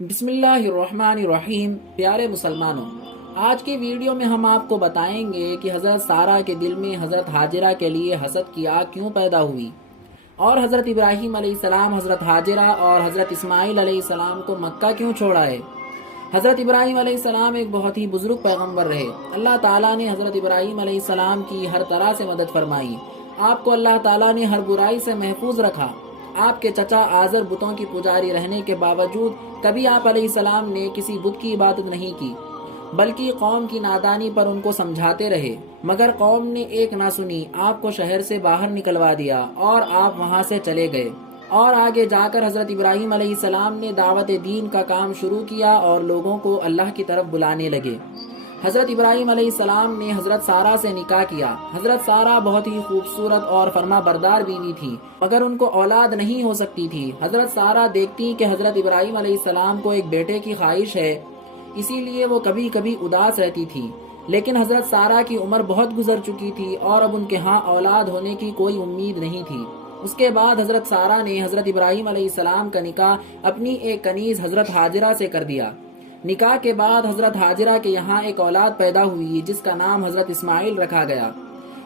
بسم اللہ الرحمن الرحیم۔ پیارے مسلمانوں، آج کی ویڈیو میں ہم آپ کو بتائیں گے کہ حضرت سارہ کے دل میں حضرت ہاجرہ کے لیے حسد کی آگ کیوں پیدا ہوئی، اور حضرت ابراہیم علیہ السلام حضرت ہاجرہ اور حضرت اسماعیل علیہ السلام کو مکہ کیوں چھوڑا ہے۔ حضرت ابراہیم علیہ السلام ایک بہت ہی بزرگ پیغمبر رہے۔ اللہ تعالیٰ نے حضرت ابراہیم علیہ السلام کی ہر طرح سے مدد فرمائی۔ آپ کو اللہ تعالیٰ نے ہر برائی سے محفوظ رکھا۔ آپ کے چچا آزر بتوں کی پجاری رہنے کے باوجود کبھی آپ علیہ السلام نے کسی بت کی عبادت نہیں کی، بلکہ قوم کی نادانی پر ان کو سمجھاتے رہے، مگر قوم نے ایک نہ سنی۔ آپ کو شہر سے باہر نکلوا دیا اور آپ وہاں سے چلے گئے، اور آگے جا کر حضرت ابراہیم علیہ السلام نے دعوت دین کا کام شروع کیا اور لوگوں کو اللہ کی طرف بلانے لگے۔ حضرت ابراہیم علیہ السلام نے حضرت سارہ سے نکاح کیا۔ حضرت سارہ بہت ہی خوبصورت اور فرما بردار بیوی تھی، مگر ان کو اولاد نہیں ہو سکتی تھی۔ حضرت سارہ دیکھتی کہ حضرت ابراہیم علیہ السلام کو ایک بیٹے کی خواہش ہے، اسی لیے وہ کبھی کبھی اداس رہتی تھی۔ لیکن حضرت سارہ کی عمر بہت گزر چکی تھی اور اب ان کے ہاں اولاد ہونے کی کوئی امید نہیں تھی۔ اس کے بعد حضرت سارہ نے حضرت ابراہیم علیہ السلام کا نکاح اپنی ایک کنیز حضرت ہاجرہ سے کر دیا۔ نکاح کے بعد حضرت ہاجرہ کے یہاں ایک اولاد پیدا ہوئی جس کا نام حضرت اسماعیل رکھا گیا۔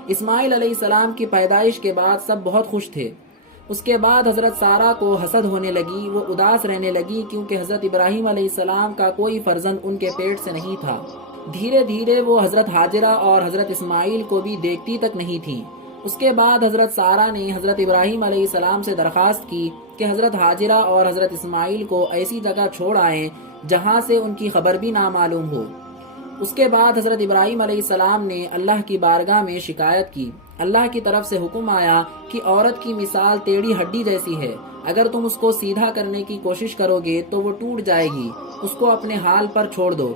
اسماعیل علیہ السلام کی پیدائش کے بعد سب بہت خوش تھے۔ اس کے بعد حضرت سارہ کو حسد ہونے لگی، وہ اداس رہنے لگی کیونکہ حضرت ابراہیم علیہ السلام کا کوئی فرزند ان کے پیٹ سے نہیں تھا۔ دھیرے دھیرے وہ حضرت ہاجرہ اور حضرت اسماعیل کو بھی دیکھتی تک نہیں تھی۔ اس کے بعد حضرت سارہ نے حضرت ابراہیم علیہ السلام سے درخواست کی کہ حضرت ہاجرہ اور حضرت اسماعیل کو ایسی جگہ چھوڑ آئیں جہاں سے ان کی خبر بھی نہ معلوم ہو۔ اس کے بعد حضرت ابراہیم علیہ السلام نے اللہ کی بارگاہ میں شکایت کی۔ اللہ کی طرف سے حکم آیا کہ عورت کی مثال ٹیڑھی ہڈی جیسی ہے، اگر تم اس کو سیدھا کرنے کی کوشش کرو گے تو وہ ٹوٹ جائے گی، اس کو اپنے حال پر چھوڑ دو۔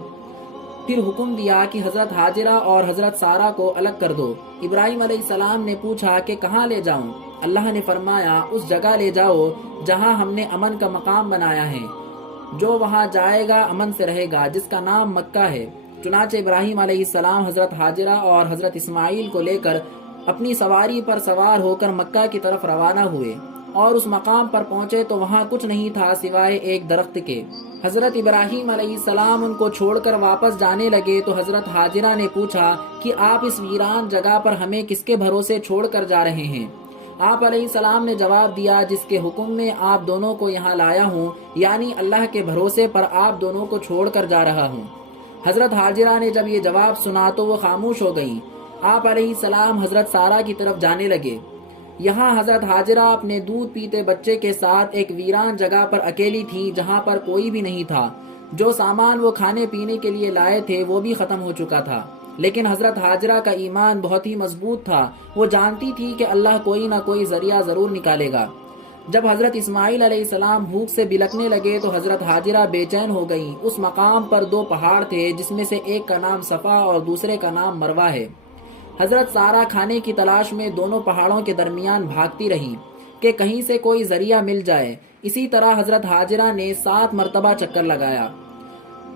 پھر حکم دیا کہ حضرت ہاجرہ اور حضرت سارہ کو الگ کر دو۔ ابراہیم علیہ السلام نے پوچھا کہ کہاں لے جاؤں؟ اللہ نے فرمایا اس جگہ لے جاؤ جہاں ہم نے امن کا مقام بنایا ہے، جو وہاں جائے گا امن سے رہے گا، جس کا نام مکہ ہے۔ چنانچہ ابراہیم علیہ السلام حضرت ہاجرہ اور حضرت اسماعیل کو لے کر اپنی سواری پر سوار ہو کر مکہ کی طرف روانہ ہوئے، اور اس مقام پر پہنچے تو وہاں کچھ نہیں تھا سوائے ایک درخت کے۔ حضرت ابراہیم علیہ السلام ان کو چھوڑ کر واپس جانے لگے تو حضرت ہاجرہ نے پوچھا کہ آپ اس ویران جگہ پر ہمیں کس کے بھروسے چھوڑ کر جا رہے ہیں؟ آپ علیہ السلام نے جواب دیا جس کے حکم میں آپ دونوں کو یہاں لایا ہوں، یعنی اللہ کے بھروسے پر آپ دونوں کو چھوڑ کر جا رہا ہوں۔ حضرت ہاجرہ نے جب یہ جواب سنا تو وہ خاموش ہو گئیں۔ آپ علیہ السلام حضرت سارہ کی طرف جانے لگے۔ یہاں حضرت ہاجرہ اپنے دودھ پیتے بچے کے ساتھ ایک ویران جگہ پر اکیلی تھی جہاں پر کوئی بھی نہیں تھا۔ جو سامان وہ کھانے پینے کے لیے لائے تھے وہ بھی ختم ہو چکا تھا، لیکن حضرت ہاجرہ کا ایمان بہت ہی مضبوط تھا۔ وہ جانتی تھی کہ اللہ کوئی نہ کوئی ذریعہ ضرور نکالے گا۔ جب حضرت اسماعیل علیہ السلام بھوک سے بلکنے لگے تو حضرت ہاجرہ بے چین ہو گئیں۔ اس مقام پر دو پہاڑ تھے جس میں سے ایک کا نام صفا اور دوسرے کا نام مروہ ہے۔ حضرت سارہ کھانے کی تلاش میں دونوں پہاڑوں کے درمیان بھاگتی رہی کہ کہیں سے کوئی ذریعہ مل جائے۔ اسی طرح حضرت ہاجرہ نے 7 مرتبہ چکر لگایا۔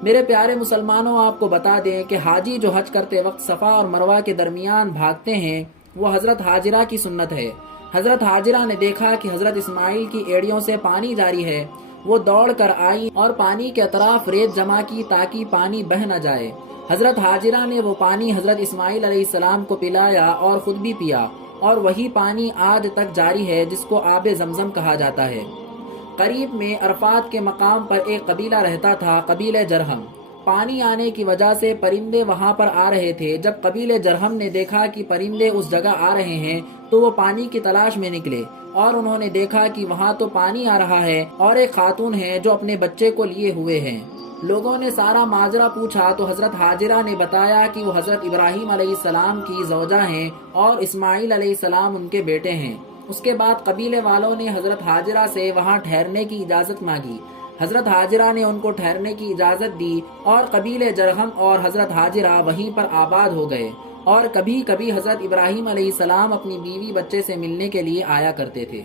میرے پیارے مسلمانوں، آپ کو بتا دیں کہ حاجی جو حج کرتے وقت صفا اور مروہ کے درمیان بھاگتے ہیں وہ حضرت ہاجرہ کی سنت ہے۔ حضرت ہاجرہ نے دیکھا کہ حضرت اسماعیل کی ایڑیوں سے پانی جاری ہے۔ وہ دوڑ کر آئی اور پانی کے اطراف ریت جمع کی تاکہ پانی بہہ نہ جائے۔ حضرت ہاجرہ نے وہ پانی حضرت اسماعیل علیہ السلام کو پلایا اور خود بھی پیا، اور وہی پانی آج تک جاری ہے جس کو آب زمزم کہا جاتا ہے۔ قریب میں عرفات کے مقام پر ایک قبیلہ رہتا تھا، قبیلہ جرہم۔ پانی آنے کی وجہ سے پرندے وہاں پر آ رہے تھے۔ جب قبیلہ جرہم نے دیکھا کہ پرندے اس جگہ آ رہے ہیں تو وہ پانی کی تلاش میں نکلے، اور انہوں نے دیکھا کہ وہاں تو پانی آ رہا ہے اور ایک خاتون ہے جو اپنے بچے کو لیے ہوئے ہیں۔ لوگوں نے سارا ماجرا پوچھا تو حضرت ہاجرہ نے بتایا کہ وہ حضرت ابراہیم علیہ السلام کی زوجہ ہیں اور اسماعیل علیہ السلام ان کے بیٹے ہیں۔ اس کے بعد قبیلے والوں نے حضرت ہاجرہ سے وہاں ٹھہرنے کی اجازت مانگی۔ حضرت ہاجرہ نے ان کو ٹھہرنے کی اجازت دی اور قبیلے جرہم اور حضرت ہاجرہ وہیں پر آباد ہو گئے، اور کبھی کبھی حضرت ابراہیم علیہ السلام اپنی بیوی بچے سے ملنے کے لیے آیا کرتے تھے۔